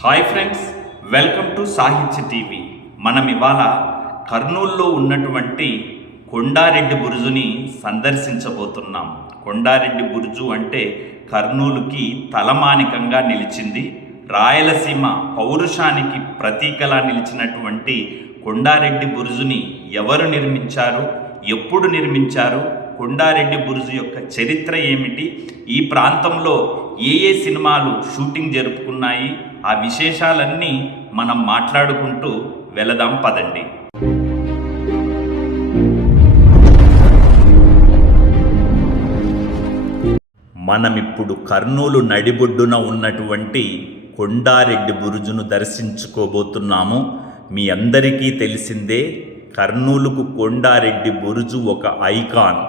Hi friends welcome to Sahitya TV. మనం ఇవాళ కర్నూలులో ఉన్నటువంటి కొండారెడ్డి బురుజుని సందర్శించబోతున్నాం. కొండారెడ్డి బురుజు అంటే కర్నూలుకి తలమానికంగా నిలిచింది. రాయలసీమ పౌరుషానికి ప్రతీకలా నిలిచినటువంటి కొండారెడ్డి బురుజుని ఎవరు నిర్మించారు? ఎప్పుడు నిర్మించారు? కొండారెడ్డి బురుజు యొక్క చరిత్ర ఏమిటి? ఈ ప్రాంతంలో ఏ ఏ సినిమాలు షూటింగ్ జరుపుకున్నాయి? ఆ విశేషాలన్నీ మనం మాట్లాడుకుంటూ వెళదాం పదండి. మనమిప్పుడు కర్నూలు నడిబొడ్డున ఉన్నటువంటి కొండారెడ్డి బురుజును దర్శించుకోబోతున్నాము. మీ అందరికీ తెలిసిందే కర్నూలుకు కొండారెడ్డి బురుజు ఒక ఐకాన్.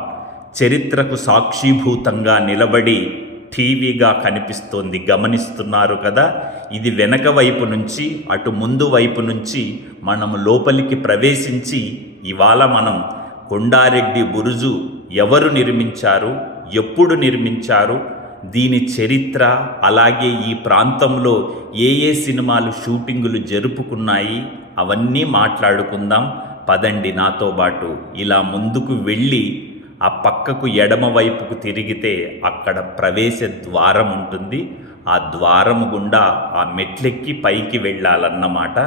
చరిత్రకు సాక్షీభూతంగా నిలబడి టీవీగా కనిపిస్తోంది. గమనిస్తున్నారు కదా? ఇది వెనక వైపు నుంచి అటు ముందు వైపు నుంచి మనం లోపలికి ప్రవేశించి ఇవాళ మనం కొండారెడ్డి బురుజు ఎవరు నిర్మించారు? ఎప్పుడు నిర్మించారు? దీని చరిత్ర అలాగే ఈ ప్రాంతంలో ఏ ఏ సినిమాలు షూటింగులు జరుపుకున్నాయి? అవన్నీ మాట్లాడుకుందాం. పదండి నాతో పాటు. ఇలా ముందుకు వెళ్ళి ఆ పక్కకు ఎడమ వైపుకు తిరిగితే అక్కడ ప్రవేశ ద్వారం ఉంటుంది. ఆ ద్వారము గుండా ఆ మెట్లెక్కి పైకి వెళ్ళాలన్నమాట.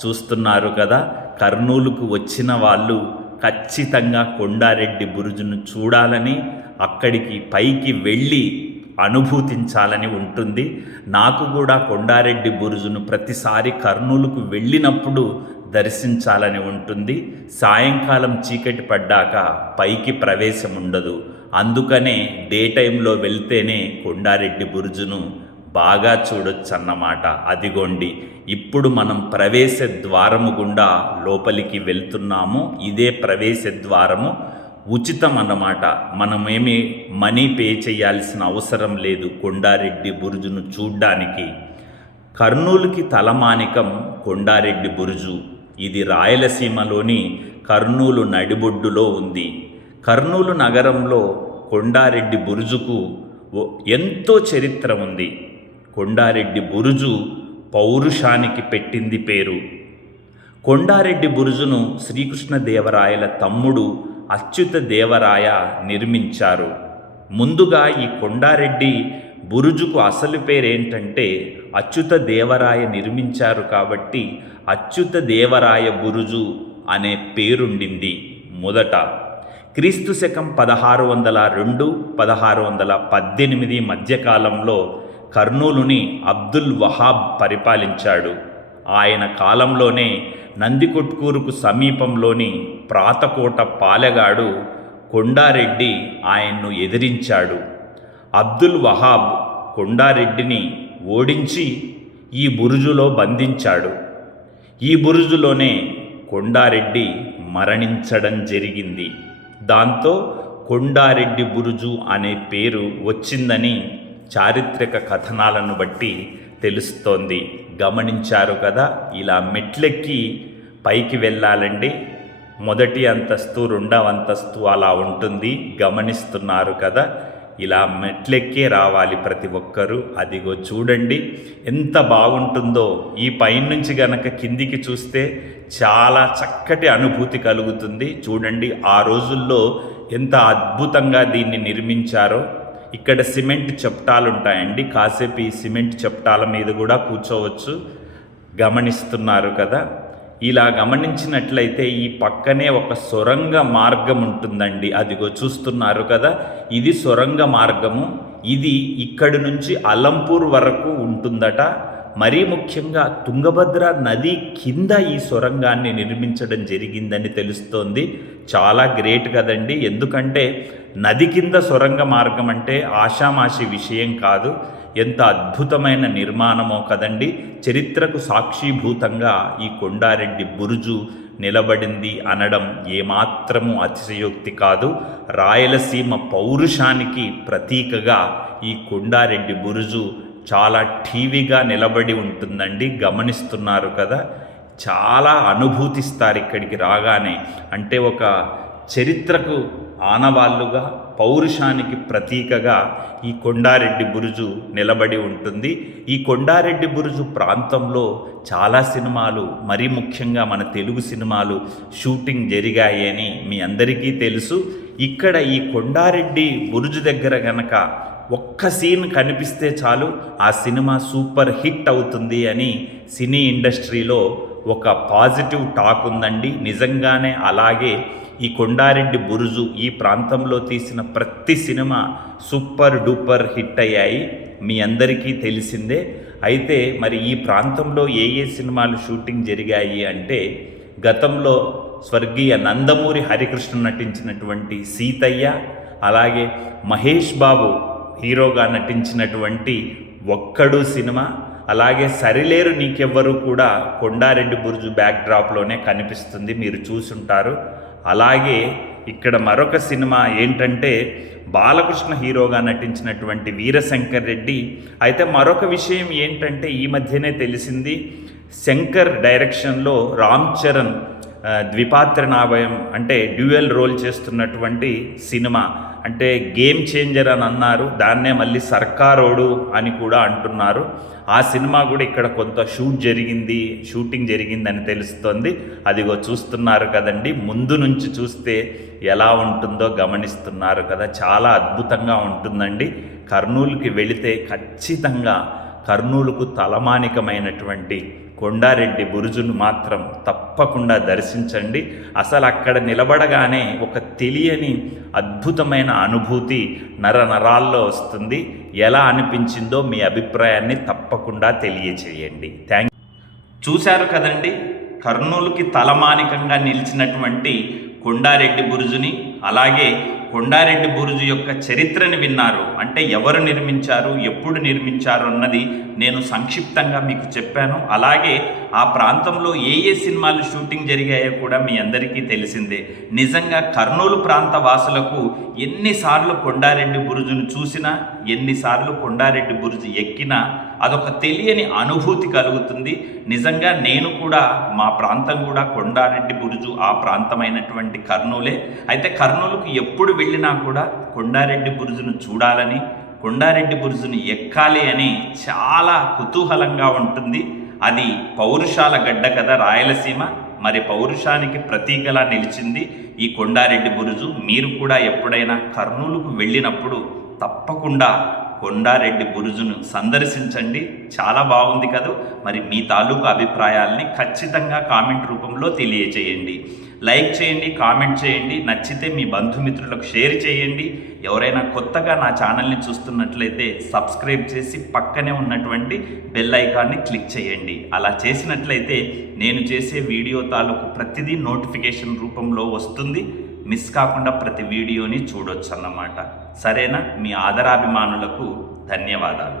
చూస్తున్నారు కదా కర్నూలుకు వచ్చిన వాళ్ళు ఖచ్చితంగా కొండారెడ్డి బురుజును చూడాలని అక్కడికి పైకి వెళ్ళి అనుభూతించాలని ఉంటుంది. నాకు కూడా కొండారెడ్డి బురుజును ప్రతిసారి కర్నూలుకు వెళ్ళినప్పుడు దర్శించాలని ఉంటుంది. సాయంకాలం చీకటి పడ్డాక పైకి ప్రవేశం ఉండదు. అందుకనే డే టైంలో వెళ్తేనే కొండారెడ్డి బురుజును బాగా చూడొచ్చు అన్నమాట అదిగోండి ఇప్పుడు మనం ప్రవేశ ద్వారము గుండా లోపలికి వెళ్తున్నాము. ఇదే ప్రవేశ ద్వారము. ఉచితం అన్నమాట మనమేమి మనీ పే చేయాల్సిన అవసరం లేదు కొండారెడ్డి బురుజును చూడ్డానికి. కర్నూలుకి తలమానికం కొండారెడ్డి బురుజు. ఇది రాయలసీమలోని కర్నూలు నడిబొడ్డులో ఉంది. కర్నూలు నగరంలో కొండారెడ్డి బురుజుకు ఎంతో చరిత్ర ఉంది. కొండారెడ్డి బురుజు పౌరుషానికి పెట్టింది పేరు. కొండారెడ్డి బురుజును శ్రీకృష్ణదేవరాయల తమ్ముడు అచ్యుత దేవరాయ నిర్మించారు. ముందుగా ఈ కొండారెడ్డి బురుజుకు అసలు పేరేంటంటే అచ్యుత దేవరాయ నిర్మించారు కాబట్టి అచ్యుత దేవరాయ బురుజు అనే పేరుండింది మొదట. క్రీస్తు శకం పదహారు వందల రెండు పదహారు వందల పద్దెనిమిది మధ్యకాలంలో కర్నూలుని అబ్దుల్ వహాబ్ పరిపాలించాడు. ఆయన కాలంలోనే నందికొట్కూరుకు సమీపంలోని ప్రాతకోట పాలెగాడు కొండారెడ్డి ఆయన్ను ఎదిరించాడు. అబ్దుల్ వహాబ్ కొండారెడ్డిని ఓడించి ఈ బురుజులో బంధించాడు. ఈ బురుజులోనే కొండారెడ్డి మరణించడం జరిగింది. దాంతో కొండారెడ్డి బురుజు అనే పేరు వచ్చిందని చారిత్రక కథనాలను బట్టి తెలుస్తోంది. గమనించారు కదా ఇలా మెట్లెక్కి పైకి వెళ్ళాలండి మొదటి అంతస్తు రెండవ అంతస్తు అలా ఉంటుంది. గమనిస్తున్నారు కదా? ఇలా మెట్లెక్కే రావాలి ప్రతి ఒక్కరూ. అదిగో చూడండి ఎంత బాగుంటుందో. ఈ పైనుంచి గనక కిందికి చూస్తే చాలా చక్కటి అనుభూతి కలుగుతుంది. చూడండి ఆ రోజుల్లో ఎంత అద్భుతంగా దీన్ని నిర్మించారో. ఇక్కడ సిమెంట్ చెప్టాలు ఉంటాయండి కాసేపు ఈ సిమెంట్ చెప్టాల మీద కూడా కూర్చోవచ్చు. గమనిస్తున్నారు కదా? ఇలా గమనించినట్లయితే ఈ పక్కనే ఒక సొరంగ మార్గం ఉంటుందండి. అదిగో చూస్తున్నారు కదా ఇది సొరంగ మార్గము. ఇది ఇక్కడి నుంచి అలంపూర్ వరకు ఉంటుందట. మరీ ముఖ్యంగా తుంగభద్ర నది కింద ఈ సొరంగాన్ని నిర్మించడం జరిగిందని తెలుస్తోంది. చాలా గ్రేట్ కదండి. ఎందుకంటే నది కింద సొరంగ మార్గం అంటే ఆషామాషి విషయం కాదు. ఎంత అద్భుతమైన నిర్మాణమో కదండి. చరిత్రకు సాక్షిభూతంగా ఈ కొండారెడ్డి బురుజు నిలబడింది అనడం ఏమాత్రము అతిశయోక్తి కాదు. రాయలసీమ పౌరుషానికి ప్రతీకగా ఈ కొండారెడ్డి బురుజు చాలా టీవీగా నిలబడి ఉంటుందండి. గమనిస్తున్నారు కదా. చాలా అనుభూతిస్తారు ఇక్కడికి రాగానే. అంటే ఒక చరిత్రకు ఆనవాళ్ళుగా పౌరుషానికి ప్రతీకగా ఈ కొండారెడ్డి బురుజు నిలబడి ఉంటుంది. ఈ కొండారెడ్డి బురుజు ప్రాంతంలో చాలా సినిమాలు మరీ ముఖ్యంగా మన తెలుగు సినిమాలు షూటింగ్ జరిగాయి అని మీ అందరికీ తెలుసు. ఇక్కడ ఈ కొండారెడ్డి బురుజు దగ్గర గనక ఒక్క సీన్ కనిపిస్తే చాలు ఆ సినిమా సూపర్ హిట్ అవుతుంది అని సినీ ఇండస్ట్రీలో ఒక పాజిటివ్ టాక్ ఉందండి. నిజంగానే అలాగే ఈ కొండారెడ్డి బురుజు ఈ ప్రాంతంలో తీసిన ప్రతి సినిమా సూపర్ డూపర్ హిట్ అయ్యాయి. మీ అందరికీ తెలిసిందే. అయితే మరి ఈ ప్రాంతంలో ఏ ఏ సినిమాలు షూటింగ్ జరిగాయి అంటే గతంలో స్వర్గీయ నందమూరి హరికృష్ణ నటించినటువంటి సీతయ్య అలాగే మహేష్ బాబు హీరోగా నటించినటువంటి ఒక్కడు సినిమా అలాగే సరిలేరు నీకెవ్వరు కూడా కొండారెడ్డి బురుజు బ్యాక్ డ్రాప్లోనే కనిపిస్తుంది మీరు చూసుంటారు. అలాగే ఇక్కడ మరొక సినిమా ఏంటంటే బాలకృష్ణ హీరోగా నటించినటువంటి వీరశంకర్ రెడ్డి. అయితే మరొక విషయం ఏంటంటే ఈ మధ్యనే తెలిసింది శంకర్ డైరెక్షన్లో రామ్ చరణ్ ద్విపాత్ర నాభయం అంటే డ్యూయల్ రోల్ చేస్తున్నటువంటి సినిమా. అంటే గేమ్ చేంజర్ అని అన్నారు దాన్నే మళ్ళీ సర్కారోడు అని కూడా అంటున్నారు. ఆ సినిమా కూడా ఇక్కడ కొంత షూట్ జరిగింది షూటింగ్ జరిగిందని తెలుస్తోంది. అదిగో చూస్తున్నారు కదండి ముందు నుంచి చూస్తే ఎలా ఉంటుందో గమనిస్తున్నారు కదా. చాలా అద్భుతంగా ఉంటుందండి. కర్నూలుకి వెళితే ఖచ్చితంగా కర్నూలుకు తలమానికమైనటువంటి కొండారెడ్డి బురుజును మాత్రం తప్పకుండా దర్శించండి. అసలు అక్కడ నిలబడగానే ఒక తెలియని అద్భుతమైన అనుభూతి నర నరాల్లో వస్తుంది. ఎలా అనిపించిందో మీ అభిప్రాయాన్ని తప్పకుండా తెలియచేయండి. థ్యాంక్ చూశారు కదండి కర్నూలుకి తలమానికంగా నిలిచినటువంటి కొండారెడ్డి బురుజుని అలాగే కొండారెడ్డి బురుజు యొక్క చరిత్రని విన్నారు. అంటే ఎవరు నిర్మించారు ఎప్పుడు నిర్మించారు అన్నది నేను సంక్షిప్తంగా మీకు చెప్పాను. అలాగే ఆ ప్రాంతంలో ఏ ఏ సినిమాలు షూటింగ్ జరిగాయో కూడా మీ అందరికీ తెలిసిందే. నిజంగా కర్నూలు ప్రాంత వాసులకు ఎన్నిసార్లు కొండారెడ్డి బురుజును చూసినా ఎన్నిసార్లు కొండారెడ్డి బురుజు ఎక్కినా అదొక తెలియని అనుభూతి కలుగుతుంది. నిజంగా నేను కూడా మా ప్రాంతం కూడా కొండారెడ్డి బురుజు ఆ ప్రాంతమైనటువంటి కర్నూలే. అయితే కర్నూలుకు ఎప్పుడు వెళ్ళినా కూడా కొండారెడ్డి బురుజును చూడాలని కొండారెడ్డి బురుజును ఎక్కాలి అని చాలా కుతూహలంగా ఉంటుంది. అది పౌరుషాల గడ్డ కదా రాయలసీమ. మరి పౌరుషానికి ప్రతీకలా నిలిచింది ఈ కొండారెడ్డి బురుజు. మీరు కూడా ఎప్పుడైనా కర్నూలుకు వెళ్ళినప్పుడు తప్పకుండా కొండారెడ్డి బురుజును సందర్శించండి. చాలా బాగుంది కదా. మరి మీ తాలూకు అభిప్రాయాల్ని ఖచ్చితంగా కామెంట్ రూపంలో తెలియచేయండి లైక్ చేయండి కామెంట్ చేయండి నచ్చితే మీ బంధుమిత్రులకు షేర్ చేయండి. ఎవరైనా కొత్తగా నా ఛానల్ని చూస్తున్నట్లయితే సబ్స్క్రైబ్ చేసి పక్కనే ఉన్నటువంటి బెల్ ఐకాన్ని క్లిక్ చేయండి. అలా చేసినట్లయితే నేను చేసే వీడియో తాలూకు ప్రతిదీ నోటిఫికేషన్ రూపంలో వస్తుంది. మిస్ కాకుండా ప్రతి వీడియోని చూడొచ్చు అన్నమాట సరేనా? మీ ఆదరాభిమానులకు ధన్యవాదాలు.